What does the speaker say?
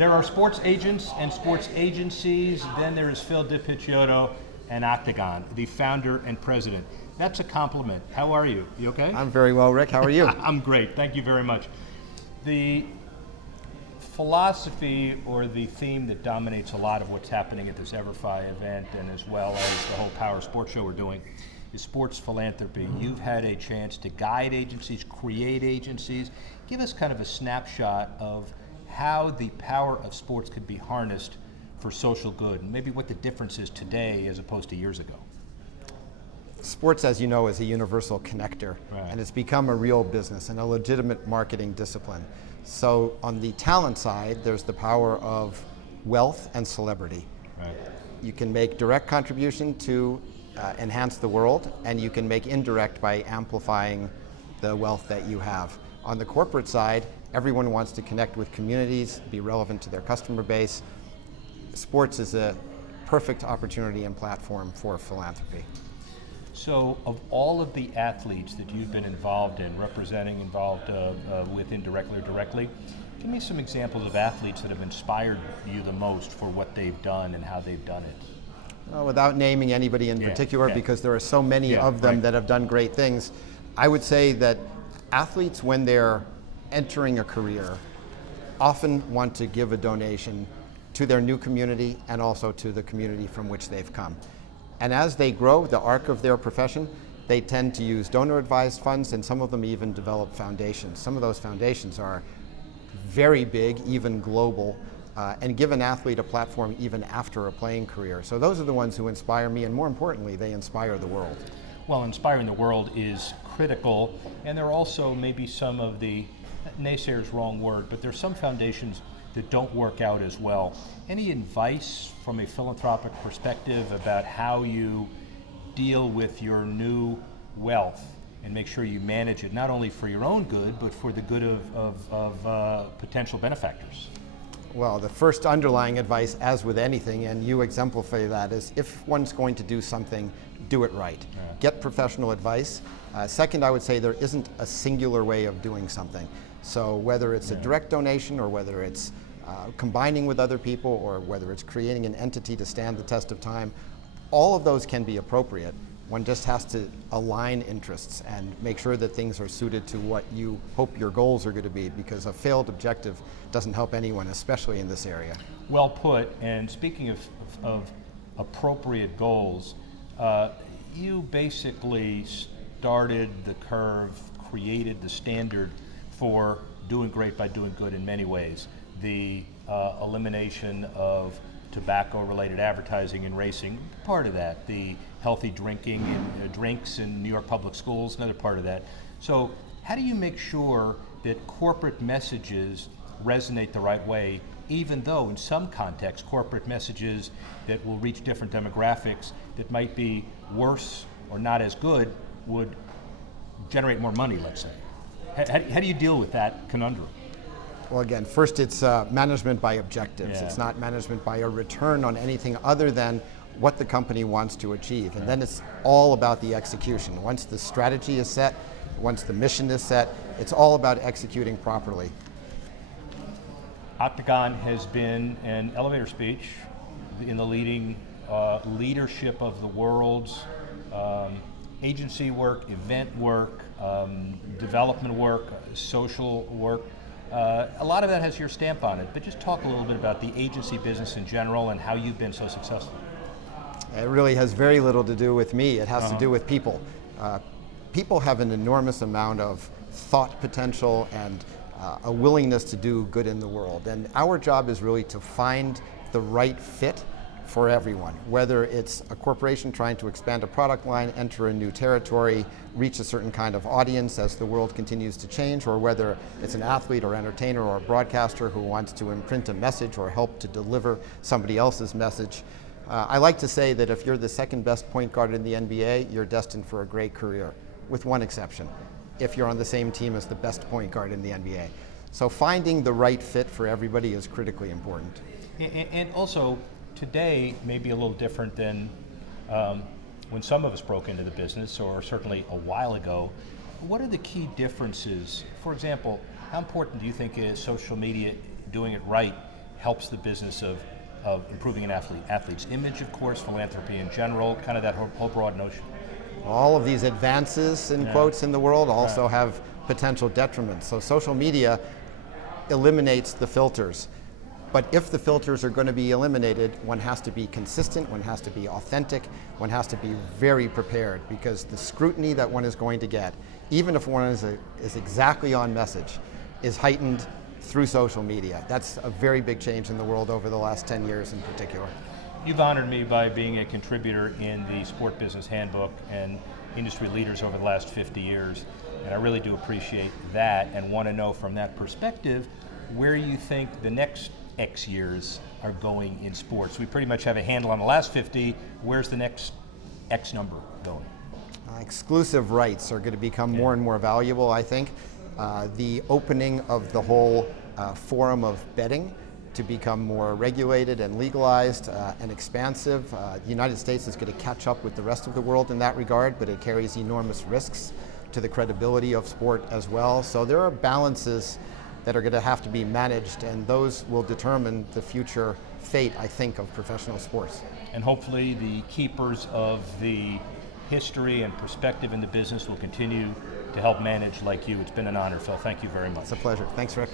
There are sports agents and sports agencies. Then there is Phil Picciotto and Octagon, the founder and president. That's a compliment. How are you? You okay? I'm very well, Rick. How are you? I'm great. Thank you very much. The philosophy or the theme that dominates a lot of what's happening at this EverFi event, and as well as the whole Power Sports Show we're doing, is sports philanthropy. You've had a chance to guide agencies, create agencies. Give us kind of a snapshot of how the power of sports could be harnessed for social good, and maybe what the difference is today as opposed to years ago. Sports, as you know, is a universal connector, Right. and it's become a real business and a legitimate marketing discipline. So on the talent side, there's the power of wealth and celebrity. Right. You can make direct contribution to enhance the world, and you can make indirect by amplifying the wealth that you have. On the corporate side, everyone wants to connect with communities, be relevant to their customer base. Sports is a perfect opportunity and platform for philanthropy. So of all of the athletes that you've been involved in, involved with indirectly or directly, give me some examples of athletes that have inspired you the most for what they've done and how they've done it. Well, without naming anybody in particular, because there are so many of them that have done great things, I would say that athletes, when they're entering a career, often want to give a donation to their new community and also to the community from which they've come. And as they grow the arc of their profession, they tend to use donor-advised funds, and some of them even develop foundations. Some of those foundations are very big, even global, and give an athlete a platform even after a playing career. So those are the ones who inspire me, and more importantly, they inspire the world. Well, inspiring the world is critical, and there are also maybe some of the, naysayers, wrong word, but there's some foundations that don't work out as well. Any advice from a philanthropic perspective about how you deal with your new wealth and make sure you manage it not only for your own good, but for the good of potential benefactors? Well, the first underlying advice, as with anything, and you exemplify that, is if one's going to do something, do it right. Get professional advice. Second, I would say there isn't a singular way of doing something. So whether it's a direct donation, or whether it's combining with other people, or whether it's creating an entity to stand the test of time, all of those can be appropriate. One just has to align interests and make sure that things are suited to what you hope your goals are going to be, because a failed objective doesn't help anyone, especially in this area. Well put. And speaking of appropriate goals, you basically started the curve, created the standard for doing great by doing good in many ways. The elimination of tobacco-related advertising in racing, part of that. The healthy drinking and drinks in New York public schools, another part of that. So how do you make sure that corporate messages resonate the right way, even though in some contexts corporate messages that will reach different demographics that might be worse or not as good would generate more money, let's say? How do you deal with that conundrum? Well, again, first it's management by objectives. It's not management by a return on anything other than what the company wants to achieve. And then it's all about the execution. Once the strategy is set, once the mission is set, it's all about executing properly. Octagon has been an elevator speech in the leading leadership of the world's agency work, event work, development work, social work. A lot of that has your stamp on it, but just talk a little bit about the agency business in general and how you've been so successful. It really has very little to do with me. It has to do with people. People have an enormous amount of thought potential and a willingness to do good in the world. And our job is really to find the right fit for everyone, whether it's a corporation trying to expand a product line, enter a new territory, reach a certain kind of audience as the world continues to change, or whether it's an athlete or entertainer or a broadcaster who wants to imprint a message or help to deliver somebody else's message. I like to say that if you're the second best point guard in the NBA, you're destined for a great career, with one exception: if you're on the same team as the best point guard in the NBA. So finding the right fit for everybody is critically important. And also, today may be a little different than when some of us broke into the business, or certainly a while ago. What are the key differences? For example, how important do you think is social media doing it right helps the business of improving an athlete's image, of course, philanthropy in general, kind of that whole broad notion. All of these advances, in quotes, in the world also have potential detriments. So social media eliminates the filters. But if the filters are going to be eliminated, one has to be consistent, one has to be authentic, one has to be very prepared, because the scrutiny that one is going to get, even if one is exactly on message, is heightened through social media. That's a very big change in the world over the last 10 years in particular. You've honored me by being a contributor in the Sport Business Handbook and industry leaders over the last 50 years, and I really do appreciate that and want to know from that perspective where you think the next X years are going in sports. We pretty much have a handle on the last 50. Where's the next X number going? Exclusive rights are going to become more and more valuable, I think. The opening of the whole forum of betting to become more regulated and legalized and expansive. The United States is going to catch up with the rest of the world in that regard, but it carries enormous risks to the credibility of sport as well. So there are balances that are going to have to be managed, and those will determine the future fate, I think, of professional sports. And hopefully the keepers of the history and perspective in the business will continue to help manage like you. It's been an honor, Phil. Thank you very much. It's a pleasure. Thanks, Rick.